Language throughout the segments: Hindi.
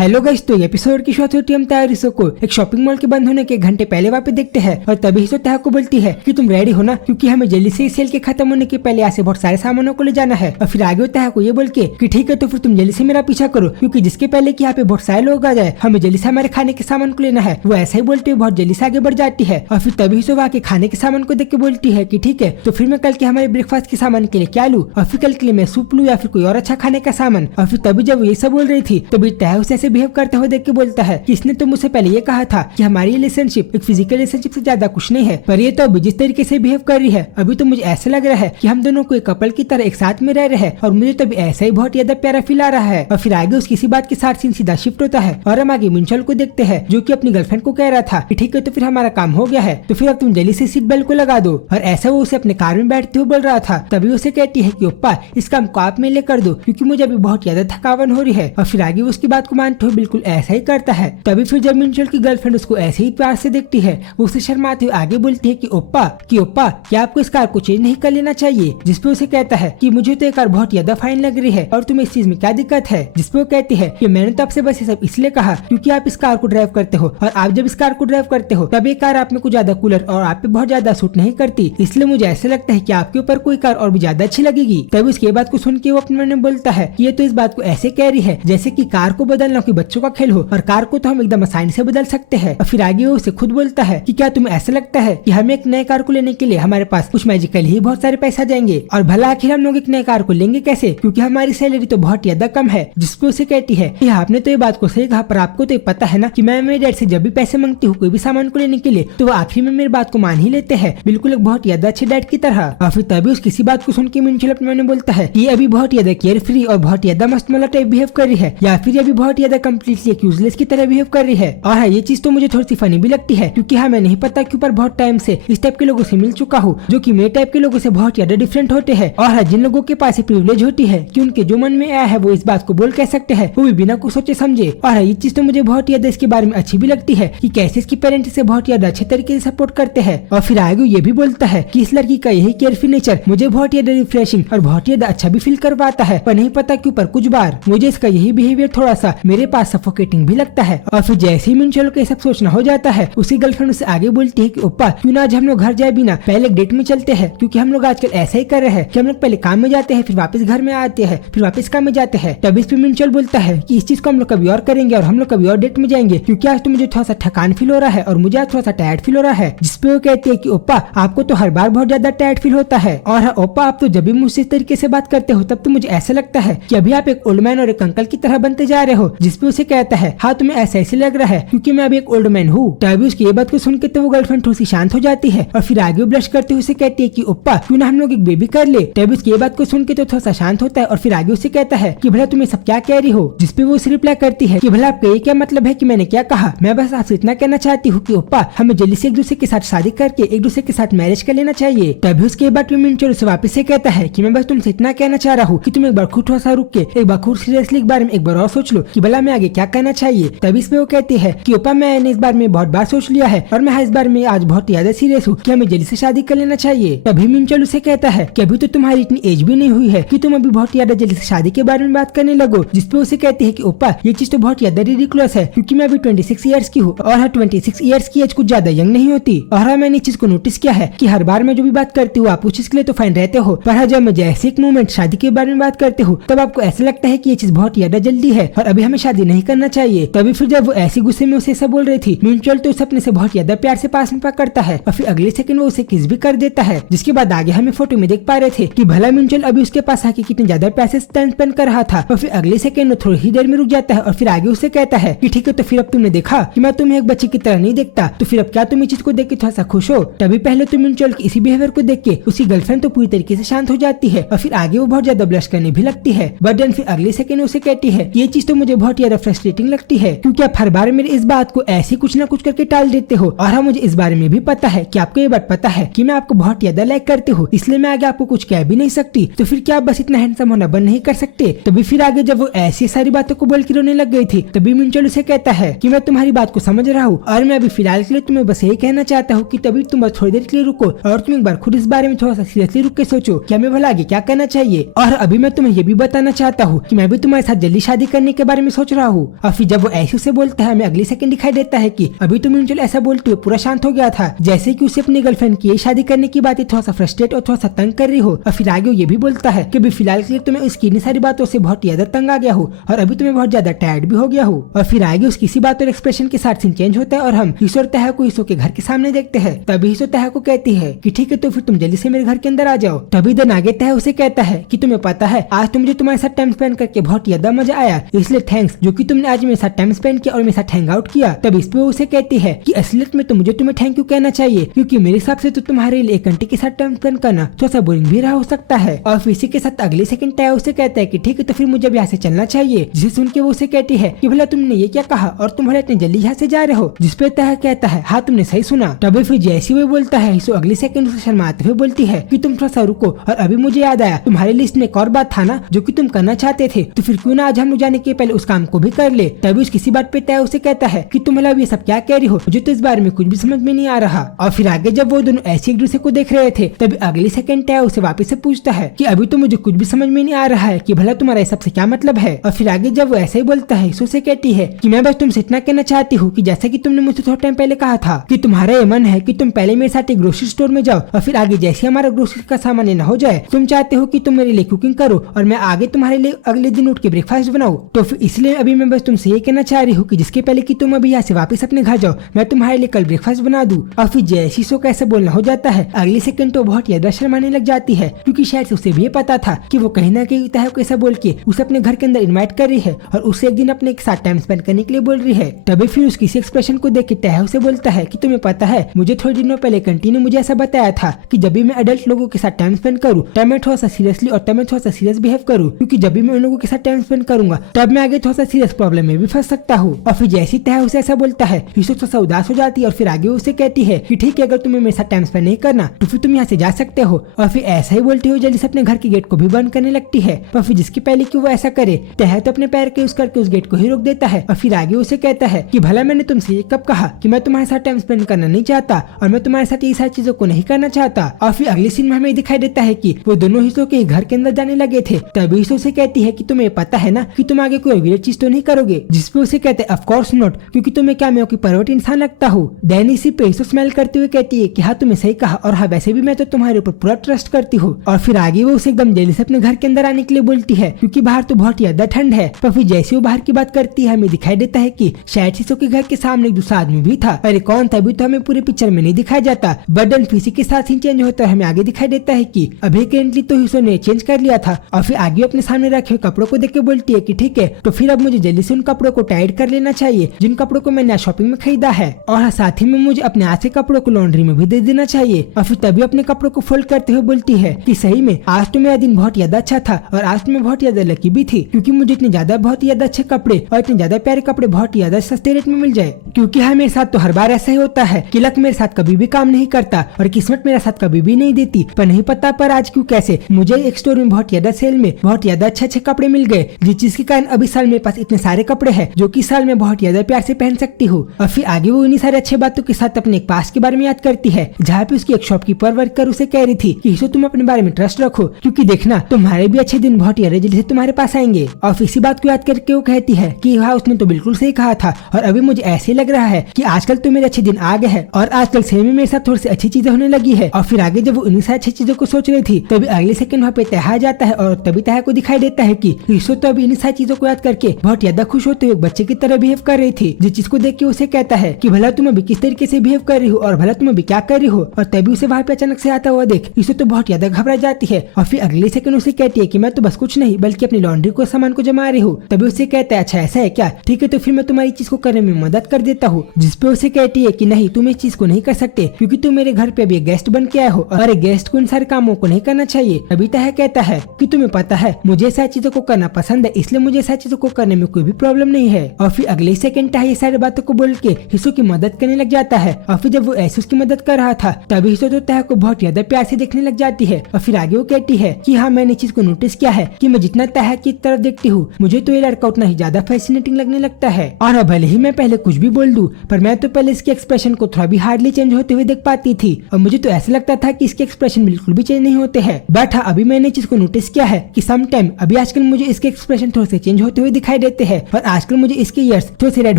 हेलो गाइस, तो एपिसोड की शुरुआत होती है हम तैयारियों को एक शॉपिंग मॉल के बंद होने के घंटे पहले वहाँ पे देखते हैं और तभी तो तहा को बोलती है कि तुम रेडी हो ना, क्योंकि हमें जल्दी से इस सेल के खत्म होने के पहले यहाँ से बहुत सारे सामानों को ले जाना है। और फिर आगे तहा को ये बोल के कि ठीक है तो फिर तुम जल्दी से मेरा पीछा करो, क्योंकि जिसके पहले कि यहाँ पे बहुत सारे लोग आ जाए हमें जल्दी से हमारे खाने के सामान को लेना है। वो ऐसा ही बोलते हुए बहुत जल्दी से आगे बढ़ जाती है और फिर तभी से वहाँ के खाने के सामान को देख के बोलती है कि ठीक है तो फिर मैं कल के हमारे ब्रेकफास्ट के सामान के लिए क्या लूँ, और फिर कल के लिए मैं सूप लूँ या फिर कोई और अच्छा खाने का सामान। और फिर तभी जब वो ये सब बोल रही थी तभी तहा उसे ऐसे बिहेव करते हुए देख के बोलता है कि इसने तो मुझसे पहले ये कहा था कि हमारी रिलेशनशिप एक फिजिकल रिलेशनशिप से ज्यादा कुछ नहीं है, पर ये तो अभी जिस तरीके से बिहेव कर रही है अभी तो मुझे ऐसा लग रहा है कि हम दोनों को एक कपल की तरह एक साथ में रह रहे हैं और मुझे तो अभी ऐसा ही बहुत ज्यादा प्यारा फील आ रहा है। और फिर आगे उसकी इसी बात के साथ सीन सीधा शिफ्ट होता है और हम आगे मिंचल को देखते हैं जो कि अपनी गर्लफ्रेंड को कह रहा था कि ठीक है तो फिर हमारा काम हो गया है तो फिर अब तुम जल्दी से सीट बेल्ट को लगा दो। और ऐसा वो उसे अपने कार में बैठते हुए बोल रहा था। तभी उसे कहती है कि ओप्पा इस काम को आप में ले कर दो क्योंकि मुझे अभी बहुत ज्यादा थकावन हो रही है। और फिर आगे उसकी बात को मानते हुए बिल्कुल ऐसा ही करता है। तभी फिर जब मिंचल की गर्लफ्रेंड उसको ऐसे ही प्यार से देखती है वो उसे शर्माते हुए आगे बोलती है कि ओप्पा क्या आपको इस कार को चेंज नहीं कर लेना चाहिए। जिसपे उसे कहता है कि मुझे तो ये कार बहुत ज्यादा फाइन लग रही है और तुम्हें इस चीज में क्या दिक्कत है। जिसपे वो कहती है कि मैंने तो आपसे बस ये सब इसलिए कहा क्योंकि आप इस कार को ड्राइव करते हो और आप जब इस कार को ड्राइव करते हो तब ये कार आप में कुछ ज्यादा कूलर और आप पे बहुत ज्यादा सूट नहीं करती, इसलिए मुझे ऐसा लगता है कि आपके ऊपर कोई कार और भी ज्यादा अच्छी लगेगी। तभी उसके बात को सुन के वो अपने मन में बोलता है कि ये तो इस बात को ऐसे कह रही है जैसे कि कार को बदलना कोई बच्चों का खेल हो और कार को तो हम एकदम आसानी से बदल सकते हैं। और फिर आगे वो उसे खुद बोलता है कि क्या तुम्हें ऐसा लगता है कि हमें एक नए कार को लेने के लिए हमारे पास कुछ मैजिकल ही बहुत सारे पैसा जाएंगे, और भला आखिर हम लोग एक नए कार को लेंगे कैसे क्योंकि हमारी सैलरी तो बहुत ज्यादा कम है। जिसपे उसे कहती है कि आपने तो ये बात को सही कहा, पर आपको तो ये पता है ना कि मैं मेरे डैड से जब भी पैसे मांगती हूँ कोई भी सामान को लेने के लिए तो वो आखिर में मेरी बात को मान ही लेते हैं, बिल्कुल एक बहुत ज्यादा अच्छे डैड की तरह। और फिर तभी उस किसी बात को सुन के मिंचल अपने मन में बोलता है कि अभी बहुत ज्यादा केयर फ्री और बहुत ज्यादा मस्त मला टाइप बिहेव कर रही है या फिर अभी बहुत ज्यादा कम्प्लीटली यूजलेस की तरह बिहेव कर रही है। और हाँ ये चीज तो मुझे थोड़ी सी फनी भी लगती है क्योंकि हाँ मैं नहीं पता कि ऊपर बहुत टाइम से इस टाइप के लोगों से मिल चुका हूँ जो कि मेरे टाइप के लोगों से बहुत ज्यादा डिफरेंट होते हैं। और हाँ जिन लोगों के पास प्रिविलेज होती है कि उनके जो मन में आया है वो इस बात को बोल कह सकते हैं, वो भी बिना कुछ सोचे समझे। और हाँ ये चीज तो मुझे बहुत ज्यादा इसके बारे में अच्छी भी लगती है कि कैसे इसकी पेरेंट इसे बहुत ज्यादा अच्छे तरीके से सपोर्ट करते हैं। और फिर आगे ये भी बोलता है कि इस लड़की का यही केयरफुल नेचर मुझे बहुत ज्यादा रिफ्रेशिंग और बहुत ज्यादा अच्छा भी फील करवाता है, पर नहीं पता क्यों पर कुछ बार मुझे इसका यही बिहेवियर थोड़ा सा मेरे पास सफोकेटिंग भी लगता है। और फिर जैसे ही मिंचल को सब सोचना हो जाता है उसी गर्लफ्रेंड उसे आगे बोलती है कि ओप्पा क्यों ना आज हम लोग घर जाए बिना पहले एक डेट में चलते हैं, क्योंकि हम लोग आजकल ऐसा ही कर रहे हैं कि हम लोग पहले काम में जाते हैं फिर वापस घर में आते हैं फिर वापस काम में जाते हैं। तभी इस पे मिंचल बोलता है कि इस चीज को हम लोग कभी और करेंगे और हम लोग कभी और डेट में जाएंगे क्योंकि आज तो मुझे थोड़ा सा थकान फील हो रहा है और मुझे आज थोड़ा सा टायर्ड फील हो रहा है। जिसपे वो कहती है कि ओप्पा आपको तो हर बार बहुत ज्यादा टायर्ड फील होता है, और हाँ ओप्पा आप तो जब भी मुझसे इस तरीके से बात करते हो तब तो मुझे ऐसा लगता है कि अभी आप एक ओल्ड मैन और एक अंकल की तरह बनते जा रहे हो। जिसपे उसे कहता है हाँ तुम्हें ऐसा ऐसे लग रहा है क्योंकि मैं अभी एक ओल्ड मैन हूँ। तभी उसकी ये बात को सुन के तो वो गर्लफ्रेंड थोड़ी सी शांत हो जाती है और फिर आगे ब्लश करते हुए उसे कहती है कि ओप्पा क्यों ना हम लोग एक बेबी कर ले। तभी उसकी ये बात को सुन के तो थोड़ा सा शांत होता है और फिर आगे उसे कहता है कि भला तुम्हें सब क्या कह रही हो। जिसपे वो उसे रिप्लाई करती है कि भला आपका ये क्या मतलब है कि मैंने क्या कहा, मैं बस आपसे इतना कहना चाहती हूँ कि ओप्पा हमें जल्दी से एक दूसरे के साथ शादी करके एक दूसरे के साथ मैरिज कर लेना चाहिए। तभी उसके बाद मिंचल उसे वापस से कहता है कि मैं बस तुमसे इतना कहना चाह रहा हूँ कि तुम एक बार खुद थोड़ा सा रुक के एक बार खुद सीरियसली एक बार में एक बार और सोच लो कि भला मैं आगे क्या कहना चाहिए। तभी इसमें वो कहती है कि ओप्पा मैंने इस बार में बहुत बार सोच लिया है और मैं इस बार में आज बहुत ज्यादा सीरियस हूँ कि हमें जल्दी से शादी कर लेना चाहिए। तभी मिंचल उसे कहता है कि अभी तो तुम्हारी इतनी एज भी नहीं हुई है कि तुम अभी बहुत ज्यादा जल्दी से शादी के बारे में बात करने लगो। जिसपे उसे कहती है कि ओप्पा ये चीज तो बहुत ज्यादा रिडिकुलस है क्योंकि मैं अभी 26 इयर्स की हूँ और 26 इयर्स की एज कुछ ज्यादा यंग नहीं होती। और मैंने इस चीज को नोटिस किया है कि हर बार मैं जो भी बात करती हूँ आप उस चीज के लिए तो फाइन रहते हो, पर जब मैं जैसे एक मोमेंट शादी के बारे में बात करते हो तब आपको ऐसा लगता है कि ये चीज बहुत ज्यादा जल्दी है और अभी हमें शादी नहीं करना चाहिए। तभी फिर जब वो ऐसी गुस्से में उसे सब बोल रही थी मिंचल तो उसे अपने से बहुत ज्यादा प्यार से पास में पकड़ता है और फिर अगले सेकंड वो उसे किस भी कर देता है। जिसके बाद आगे हमें फोटो में देख पा रहे थे कि भला मिंचल अभी उसके पास आके कितने ज्यादा पैसे टाइम स्पेंड कर रहा था और फिर अगले सेकंड वो थोड़ी ही देर में रुक जाता है और फिर आगे उसे कहता है कि ठीक है तो फिर अब तुमने देखा कि मैं तुम्हें एक बच्चे की तरह नहीं देखता तो फिर अब क्या तुम इस चीज को देख के थोड़ा सा खुश हो। तभी पहले तो मिंचल की इसी बिहेवियर को देख के उसकी गर्लफ्रेंड तो पूरी तरीके से शांत हो जाती है और फिर आगे वो बहुत ज्यादा ब्लश करने भी लगती है। बट देन फिर अगले सेकंड उसे कहती है ये चीज तो मुझे बहुत ज्यादा फ्रस्ट्रेटिंग लगती है क्योंकि आप हर बार मेरे इस बात को ऐसे कुछ ना कुछ करके टाल देते हो, और हाँ मुझे इस बारे में भी पता है कि आपको ये बात पता है कि मैं आपको बहुत ज्यादा लाइक करती हूँ, इसलिए मैं आगे आपको कुछ कह भी नहीं सकती, तो फिर क्या आप बस इतना हैंडसम होना बंद नहीं कर सकते। तभी फिर आगे जब वो ऐसी सारी बातों को बोल के रोने लग गई थी तभी मिंचल उसे कहता है कि मैं तुम्हारी बात को समझ रहा हूँ और मैं अभी फिलहाल के लिए तुम्हें बस यही कहना चाहता हूँ कि तभी तुम बस थोड़ी देर के लिए रुको और तुम एक बार खुद इस बारे में थोड़ा सा सीरियसली रुक के सोचो कि हमें भला आगे क्या करना चाहिए। और अभी मैं तुम्हें ये भी बताना चाहता हूँ कि मैं भी तुम्हारे साथ जल्दी शादी करने के बारे में सोच सोच रहा हूँ। और फिर जब वो ऐसे उसे बोलता है, हमें अगले सेकंड दिखाई देता है कि अभी तुम एंजल ऐसा बोलते हो पूरा शांत हो गया था, जैसे कि उसे अपनी गर्लफ्रेंड की शादी करने की बातें थोड़ा सा फ्रस्ट्रेट और थोड़ा सा तंग कर रही हो। और फिर आगे वो ये भी बोलता है कि अभी फिलहाल के लिए तुम्हें उसकी इतनी सारी बातों से बहुत ज्यादा तंग आ गया हो और अभी तुम्हें बहुत ज्यादा टायर्ड भी हो गया हो। और फिर आगे उसकी किसी बात और एक्सप्रेशन के साथ सीन चेंज होता है और हम हिसो और तहा को हिसो के घर के सामने देखते हैं। तभी हिसो तहा को कहती है कि ठीक है तो फिर तुम जल्दी से मेरे घर के अंदर आ जाओ। तभी देन आगे तहा उसे कहता है कि तुम्हें पता है आज तो मुझे तुम्हारे साथ टाइम स्पेंड करके बहुत ज्यादा मजा आया, इसलिए थैंक्स जो कि तुमने आज मेरे साथ टाइम स्पेंड किया और मेरे साथ हैंग आउट किया। तब इस पे उसे कहती है कि असलियत में तो मुझे तुम्हें थैंक यू कहना चाहिए, क्योंकि मेरे हिसाब से तो तुम्हारे लिए एक घंटे के साथ टाइम स्पेंड करना थोड़ा सा बोरिंग भी रहा हो सकता है। और फिर इसी के साथ अगले सेकंड तहा उसे कहता है कि ठीक है तो फिर मुझे अब यहाँ से चलना चाहिए। जिसे सुन के वो उसे कहती है कि भला तुमने ये क्या कहा और तुम भला इतनी जल्दी यहाँ से जा रहे हो। जिसपे तहा कहता है हाँ तुमने सही सुना। तभी फिर जैसे वो बोलता है हिसो अगले सेकंड उसे शर्माते हुए बोलती है कि तुम थोड़ा सा रुको, और अभी मुझे याद आया तुम्हारी लिस्ट में एक और बात था ना जो कि तुम करना चाहते थे, तो फिर क्यों ना आज हम लोग जाने के पहले उस काम को भी कर ले। तभी उस किसी बात पे तहा उसे कहता है कि तुम भला ये सब क्या कह रही हो, मुझे तो इस बारे में कुछ भी समझ में नहीं आ रहा। और फिर आगे जब वो दोनों ऐसे एक दूसरे को देख रहे थे तभी अगले सेकंड तहा उसे वापस से पूछता है कि अभी तो मुझे कुछ भी समझ में नहीं आ रहा है कि भला तुम्हारा सबसे क्या मतलब है। और फिर आगे जब वो ऐसे ही बोलता है हिसो से कहती है कि मैं बस तुमसे इतना कहना चाहती हूँ कि जैसा कि तुमने मुझसे थोड़ा टाइम पहले कहा था कि तुम्हारा ये मन है कि तुम पहले मेरे साथ एक ग्रोसरी स्टोर में जाओ और फिर आगे जैसे हमारा ग्रोसरी का सामान लेना हो जाए तुम चाहते हो कि तुम मेरे लिए कुकिंग करो और मैं आगे तुम्हारे लिए अगले दिन उठ के ब्रेकफास्ट बनाऊं। तो फिर इसलिए अभी मैं बस तुमसे ये कहना चाह रही हूँ कि जिसके पहले कि तुम अभी यहाँ से वापस अपने घर जाओ मैं तुम्हारे लिए कल ब्रेकफास्ट बना दूं। और फिर जैसे हिसो का ऐसा बोलना हो जाता है अगले सेकंड तो बहुत ज्यादा शर्माने लग जाती है, क्योंकि शायद से उसे भी पता था कि वो कहीं ना कहीं तहा को ऐसा बोल के उसे अपने घर के अंदर इन्वाइट कर रही है और उसे एक दिन अपने साथ टाइम स्पेंड करने के लिए बोल रही है। तभी फिर उसकी इस एक्सप्रेशन को देख के तहा उसे बोलता है कि तुम्हें पता है मुझे थोड़े दिनों पहले कंटी ने मुझे ऐसा बताया था कि जब भी मैं एडल्ट लोगों के साथ टाइम स्पेंड करूँ तब मैं थोड़ा सा सीरियसली और तब मैं थोड़ा सा सीरियस बिहेव करूँ, क्योंकि जब भी मैं उन लोगों के साथ टाइम स्पेंड करूंगा तब मैं आगे थोड़ा सा सीरियस प्रॉब्लम में भी फंस सकता हूँ। और फिर जैसी तहा उसे ऐसा बोलता है हिसो थोड़ा सा उदास हो जाती है और फिर आगे उसे कहती है कि ठीक है अगर तुम्हें मेरे साथ टाइम स्पेंड नहीं करना तो फिर तुम यहाँ से जा सकते हो। और फिर ऐसा ही बोलते हुए जल्दी से अपने घर के गेट को भी बंद करने लगती है। पर फिर जिसके पहले कि वो ऐसा करे तहा तो अपने पैर के यूज करके उस गेट को ही रोक देता है और फिर आगे उसे कहता है कि भला मैंने तुमसे ये कब कहा कि मैं तुम्हारे साथ टाइम स्पेंड करना नहीं चाहता और मैं तुम्हारे साथ ये सारी चीजों को नहीं करना चाहता। और फिर अगले सीन में हमें दिखाई देता है कि वो दोनों हिस्सों के घर के अंदर जाने लगे थे। तभी हिस्सों से कहती है कि तुम्हें पता है ना कि तुम आगे कोई वियर्ड चीज तो नहीं करोगे। जिसपे उसे कहते हैं ऑफ कोर्स नॉट, क्योंकि तुम्हें क्या मैं कोई परवर्ट इंसान लगता हूँ। डैनी इसी पे हिस्सों स्मेल करते हुए कहती है कि हाँ तुमने सही कहा और हाँ वैसे भी मैं तो तुम्हारे ऊपर पूरा ट्रस्ट करती हूँ। और फिर आगे वो उसे एकदम जल्दी से अपने घर के अंदर आने के लिए बोलती है क्योंकि बाहर तो बहुत ज्यादा ठंड है। पर फिर जैसे वो बाहर की बात करती है हमें दिखाई देता है कि शायद हिस्सों के घर के सामने एक दूसरा आदमी भी था। अरे कौन था अभी तो हमें पूरे पिक्चर में नहीं दिखाया जाता, बटन फिसी के साथ ही चेंज होता है। हमें आगे दिखाई देता है कि अभी करेंटली तो हिस्सों ने चेंज कर लिया था। और फिर आगे अपने सामने रखे कपड़ों को देख के बोलती है कि ठीक है तो फिर अब मुझे जल्दी से उन कपड़ों को टाइट कर लेना चाहिए जिन कपड़ों को मैंने शॉपिंग में खरीदा है, और साथ ही में मुझे अपने हाथ से कपड़ों को लॉन्ड्री में भी दे देना चाहिए। और फिर तभी अपने कपड़ों को फोल्ड करते हुए बोलती है कि सही में आज तो मेरा दिन बहुत ज्यादा अच्छा था और आज तो मैं बहुत ज्यादा लकी भी थी, क्योंकि मुझे इतने ज्यादा बहुत ज्यादा अच्छे कपड़े और इतने ज्यादा प्यारे कपड़े बहुत ज्यादा सस्ते रेट में मिल जाए। क्योंकि हाँ मेरे साथ तो हर बार ऐसा ही होता है कि लक मेरे साथ कभी भी काम नहीं करता और किस्मत मेरे साथ कभी भी नहीं देती, पर नहीं पता पर आज क्यों कैसे मुझे एक स्टोर में बहुत ज्यादा सेल में बहुत ज्यादा अच्छे कपड़े मिल गए, जिस चीज के कारण अभी साल मेरे पास इतने सारे कपड़े हैं जो कि साल में बहुत ज्यादा प्यार से पहन सकती हूँ। और फिर आगे वो इन्हीं सारे अच्छे बातों के साथ अपने एक पास के बारे में याद करती है जहाँ पे उसकी एक शॉपकीपर वर्कर उसे कह रही थी कि हिसो तुम अपने बारे में ट्रस्ट रखो, क्योंकि देखना तुम्हारे भी अच्छे दिन बहुत ज्यादा जल्दी से तुम्हारे पास आएंगे। और इसी बात को याद करके वो कहती है कि हाँ उसने तो बिल्कुल सही कहा था और अभी मुझे ऐसे लग रहा है कि आजकल तो मेरे अच्छे दिन आ गए हैं और आजकल सही में मेरे साथ थोड़ी सी अच्छी चीजें होने लगी है। और फिर आगे जब वो इन्हीं सारी अच्छी चीजों को सोच रही थी तभी अगले सेकंड वहाँ पे तहा जाता है और तभी तहा को दिखाई देता है कि हिसो तो अभी इन्हीं सारी चीजों को याद करके बहुत ज्यादा खुश होते हुए बच्चे की तरह बिहेव कर रही थी, जिस चीज को देख के उसे कहता है कि भला तुम अभी किस तरीके से बिहेव कर रही हो और भला तुम अभी क्या कर रही हो। और तभी उसे वहाँ पे अचानक से आता हुआ देख हिसो तो बहुत ज्यादा घबरा जाती है और फिर अगले सेकंड उसे कहती है कि मैं तो बस कुछ नहीं बल्कि अपनी लॉन्ड्री को सामान को जमा रही हूँ। तभी उसे कहता है अच्छा ऐसा है क्या, ठीक है तो फिर मैं तुम्हारी चीज को करने में मदद कर देता हूँ। जिसपे उसे कहती है कि नहीं तुम इस चीज को नहीं कर सकते क्योंकि तुम मेरे घर पे अभी गेस्ट बन के आए हो और गेस्ट को इन सारे कामों को नहीं करना चाहिए। तभी तहा कहता है कि तुम्हें पता है मुझे सारी चीजों को करना पसंद है, इसलिए मुझे सारी चीजों को करने में कोई भी प्रॉब्लम नहीं है। और फिर अगले सेकंड तहा ये सारी बातों को बोल के हिसो की मदद करने लग जाता है। और फिर जब वो ऐसे उसकी मदद कर रहा था तभी हिसो तो तहा को बहुत ज्यादा प्यार से देखने लग जाती है। और फिर आगे वो कहती है कि हाँ मैंने चीज को नोटिस किया है कि मैं जितना तहा की तरफ देखती हूँ मुझे तो ये लड़का उतना ही ज्यादा फैसिनेटिंग लगने लगता है। और भले ही मैं पहले कुछ भी बोल दूं पर मैं तो पहले इसके एक्सप्रेशन को थोड़ा भी हार्डली चेंज होते हुए देख पाती थी और मुझे तो ऐसा लगता था कि इसके एक्सप्रेशन बिल्कुल भी चेंज नहीं होते हैं। बट हाँ अभी मैंने चीज को नोटिस किया है कि सम टाइम अभी आजकल मुझे इसके एक्सप्रेशन थोड़े से चेंज होते हुए दिखाई दिखाई देते हैं और आजकल मुझे इसके ईयर्स थोड़े से रेड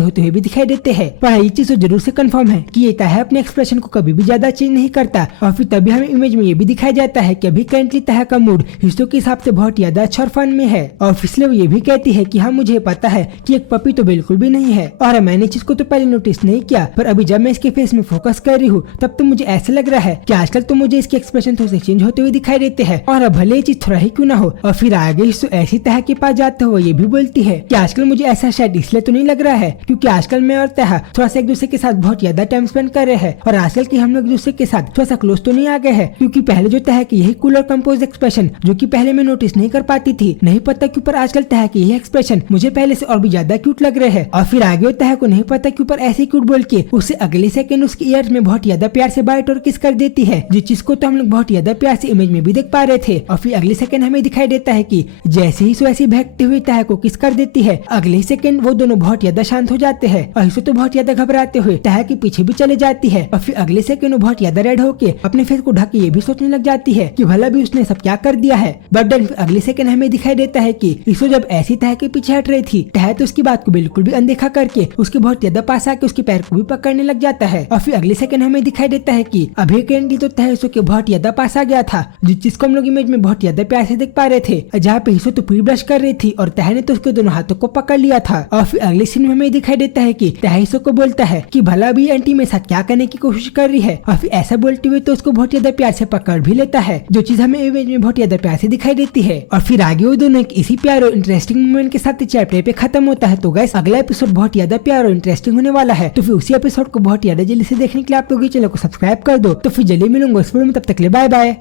होते हुए भी दिखाई देते हैं। पर ये चीज तो जरूर से कंफर्म है कि ये ताहा अपने एक्सप्रेशन को कभी भी ज्यादा चेंज नहीं करता। और फिर तभी हमें इमेज में ये भी दिखाया जाता है कि अभी करंटली ताहा का मूड हिस्सों के हिसाब से बहुत ज्यादा अच्छा और फन में है। और इसलिए वो ये भी कहती है कि हाँ मुझे पता है कि एक पपी तो बिल्कुल भी नहीं है और मैंने चीज को तो पहले नोटिस नहीं किया, पर अभी जब मैं इसके फेस में फोकस कर रही हूँ तब तो मुझे ऐसा लग रहा है कि आजकल तो मुझे इसके एक्सप्रेशन थोड़े से चेंज होते हुए दिखाई देते हैं। और अब भले ये चीज थोड़ा ही क्यों ना हो। और फिर आगे हिस्सों ऐसी ताहा के पास जाते हुए ये भी बोलती है कि आजकल मुझे ऐसा शायद इसलिए तो नहीं लग रहा है क्योंकि आजकल मैं और ताहा थोड़ा सा एक दूसरे के साथ बहुत ज्यादा टाइम स्पेंड कर रहे हैं और आजकल की हम लोग एक दूसरे के साथ थोड़ा सा क्लोज तो नहीं आ गए हैं। क्योंकि पहले जो ताहा के यही कूल और कंपोज एक्सप्रेशन जो कि पहले मैं नोटिस नहीं कर पाती थी, नहीं पता क्यों पर आजकल ताहा के यही एक्सप्रेशन मुझे पहले से और भी ज्यादा क्यूट लग रहे हैं। और फिर आगे ताहा को नहीं पता क्यों पर ऐसे क्यूट बोल के उससे अगले सेकंड उसके ईयर्स में बहुत ज्यादा प्यार से बाइट और किस कर देती है, जिस चीज को तो हम लोग बहुत ज्यादा प्यार से इमेज में भी देख पा रहे थे। और फिर अगले सेकंड हमें दिखाई देता है कि जैसे ही वैसी भागते हुए ताहा को किस कर देती है, अगले सेकंड वो दोनों बहुत ज्यादा शांत हो जाते हैं और हिस्सो तो बहुत ज्यादा घबराते हुए ताहा के पीछे भी चले जाती है। और फिर अगले सेकंड वो बहुत ज्यादा रेड होके अपने फेस को ढक के ये भी सोचने लग जाती है कि भला भी उसने सब क्या कर दिया है। बट देन अगले सेकंड हमें दिखाई देता है कि हिस्सो जब ऐसी ताहा के पीछे हट रही थी, ताहा तो उसकी बात को बिल्कुल भी अनदेखा करके उसके बहुत ज्यादा पास आके उसके पैर को भी पकड़ने लग जाता है। और फिर अगले सेकंड हमें दिखाई देता है कि अभी कैंडी तो ताहा हिस्सो के बहुत ज्यादा पास आ गया था, जिस चीज को हम लोग इमेज में बहुत ज्यादा प्यार से देख पा रहे थे, जहाँ पे हिस्सो तो प्री ब्रश कर रही थी और ताहा ने तो उसके दोनों हाथों को पकड़ लिया था। और फिर अगले सीन में हमें दिखाई देता है कि ताहा हिस्सो को बोलता है कि भला भी आंटी मेरे साथ क्या करने की कोशिश कर रही है। और फिर ऐसा बोलते हुए तो उसको बहुत ज्यादा प्यार से पकड़ भी लेता है, जो चीज हमें इमेज में बहुत ज्यादा प्यार से दिखाई देती है। और फिर आगे वो दोनों इसी प्यार और इंटरेस्टिंग मोमेंट के साथ चैप्टर पे खत्म होता है। तो गाइस अगला एपिसोड बहुत ज्यादा प्यार और इंटरेस्टिंग होने वाला है, तो फिर उसी एपिसोड को बहुत ज्यादा जल्दी से देखने के लिए आप लोग चैनल को सब्सक्राइब कर दो। तो फिर जल्दी मिलूंगा इस वीडियो में, तब तक ले बाय बाय।